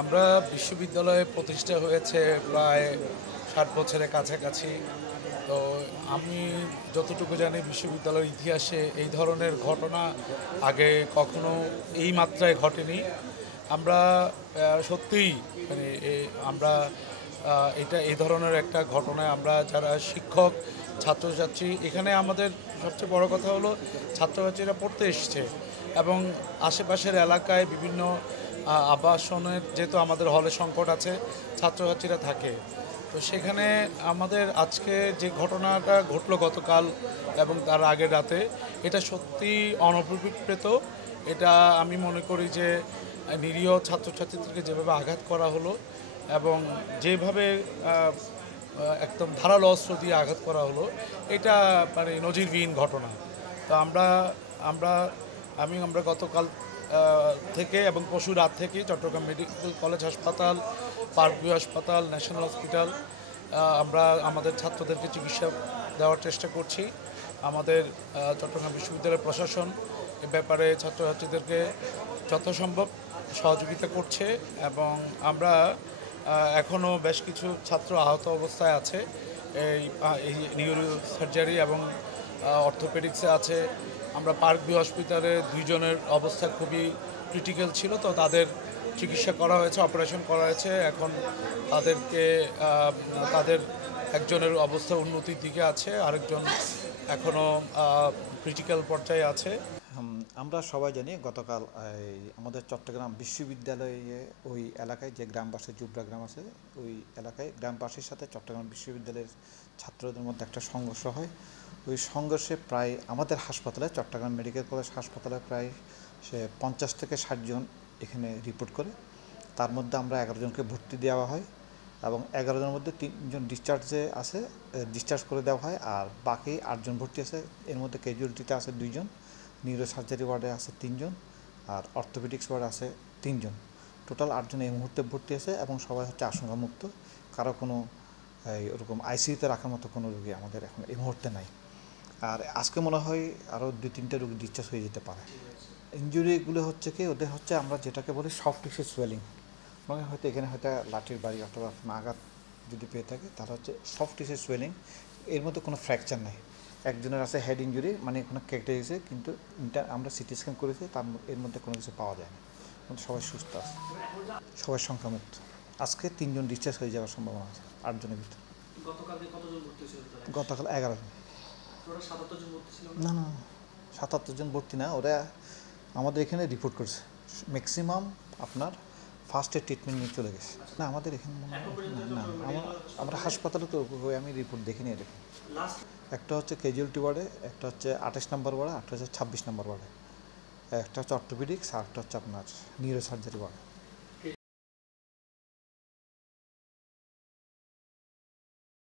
আমরা বিশ্ববিদ্যালয়ে প্রতিষ্ঠা হয়েছে প্রায় 60 বছরের কাছাকাছি। তো আমি যতটুকু জানি বিশ্ববিদ্যালয়ের ইতিহাসে এই ধরনের ঘটনা আগে কখনো এই মাত্রায় ঘটেনি। আমরা সত্যিই মানে আমরা এটা এই ধরনের একটা ঘটনায় আমরা যারা শিক্ষক ছাত্রছাত্রী এখানে আমাদের সবচেয়ে বড় কথা হলো ছাত্রছাত্রীরা পড়তে এসছে এবং আশেপাশের এলাকায় বিভিন্ন আবাসনের যেহেতু আমাদের হলে সংকট আছে ছাত্রছাত্রীরা থাকে। তো সেখানে আমাদের আজকে যে ঘটনাটা ঘটলো গতকাল এবং তার আগের রাতে এটা সত্যি অনভিপ্রেত। এটা আমি মনে করি যে নিরীহ ছাত্রছাত্রীদেরকে যেভাবে আঘাত করা হলো এবং যেভাবে একদম ধারালো অস্ত্র দিয়ে আঘাত করা হলো এটা মানে নজিরবিহীন ঘটনা। তো আমরা আমরা গতকাল থেকে এবং পরশু রাত থেকে চট্টগ্রাম মেডিকেল কলেজ হাসপাতাল, পার্কভিউ হাসপাতাল, ন্যাশনাল হসপিটাল আমরা আমাদের ছাত্রদেরকে চিকিৎসা দেওয়ার চেষ্টা করছি। আমাদের চট্টগ্রাম বিশ্ববিদ্যালয়ের প্রশাসন এ ব্যাপারে ছাত্রছাত্রীদেরকে যথাসম্ভব সহযোগিতা করছে এবং আমরা এখনও বেশ কিছু ছাত্র আহত অবস্থায় আছে। এই নিউরো সার্জারি এবং অর্থোপেডিক্সে আছে। আমরা পার্কভিউ হসপিটালে দুইজনের অবস্থা খুবই ক্রিটিক্যাল ছিল, তো তাদের চিকিৎসা করা হয়েছে, অপারেশন করা হয়েছে। এখন তাদেরকে তাদের একজনের অবস্থা উন্নতির দিকে আছে, আরেকজন এখনও ক্রিটিক্যাল পর্যায়ে আছে। আমরা সবাই জানি গতকাল আমাদের চট্টগ্রাম বিশ্ববিদ্যালয়ে ওই এলাকায় যে গ্রামবাসী জুবরা গ্রাম আছে ওই এলাকায় গ্রামবাসীর সাথে চট্টগ্রাম বিশ্ববিদ্যালয়ের ছাত্রদের মধ্যে একটা সংঘর্ষ হয়। ওই সংঘর্ষে প্রায় আমাদের হাসপাতালে চট্টগ্রাম মেডিকেল কলেজ হাসপাতালে প্রায় 50 থেকে 60 জন এখানে রিপোর্ট করে। তার মধ্যে আমরা 11 জনকে ভর্তি দেওয়া হয় এবং 11 জনের মধ্যে 3 জন ডিসচার্জ করে দেওয়া হয়, আর বাকি 8 জন ভর্তি আছে। এর মধ্যে ক্যাজুয়ালিটিতে আছে 2 জন, নিউরো সার্জারি ওয়ার্ডে আছে 3 জন, আর অর্থোপেডিক্স ওয়ার্ডে আছে 3 জন। টোটাল 8 জন এই মুহূর্তে ভর্তি আছে এবং সবাই হচ্ছে আশঙ্কামুক্ত। কারো কোনো ওরকম আইসিইউতে রাখার মতো কোনো রোগী আমাদের এখন এই মুহূর্তে নাই। আর আজকে মনে হয় আরও 2-3টা রোগী ডিসচার্জ হয়ে যেতে পারে। ইনজুরিগুলো হচ্ছে কি ওদের হচ্ছে আমরা যেটাকে বলি সফট টিস্যু সোয়েলিং, মানে হয়তো এখানে হয়তো লাঠির বাড়ি অথবা আঘাত যদি পেয়ে থাকে তাহলে হচ্ছে সফট টিস্যু সোয়েলিং। এর মধ্যে কোনো ফ্র্যাকচার নাই। একজনের আছে হেড ইঞ্জুরি, মানে কোনো কেটে গেছে, কিন্তু আমরা সিটি স্ক্যান করেছি, এর মধ্যে কোনো কিছু পাওয়া যায় না। কিন্তু সবাই সুস্থ আছে, সবাই সংখ্যামুক্ত। আজকে 3 জন ডিসচার্জ হয়ে যাওয়ার সম্ভাবনা আছে 8 জনের ভিতরে। গতকাল 11 জন। না না 77 জন ভর্তি না, ওরা আমাদের এখানে রিপোর্ট করছে ম্যাক্সিমাম আপনার ফার্স্ট এড ট্রিটমেন্ট নিয়ে চলে গেছে। না আমাদের এখানে না আমরা হাসপাতালে তো আমি রিপোর্ট দেখিনি এরকম। একটা হচ্ছে ক্যাজুয়ালিটি ওয়ার্ডে, একটা হচ্ছে 28 নম্বর ওয়ার্ডে, একটা হচ্ছে 26 নম্বর ওয়ার্ডে, একটা হচ্ছে অর্থোপেডিক্স, আর একটা হচ্ছে আপনার নিউরো সার্জারি ওয়ার্ড।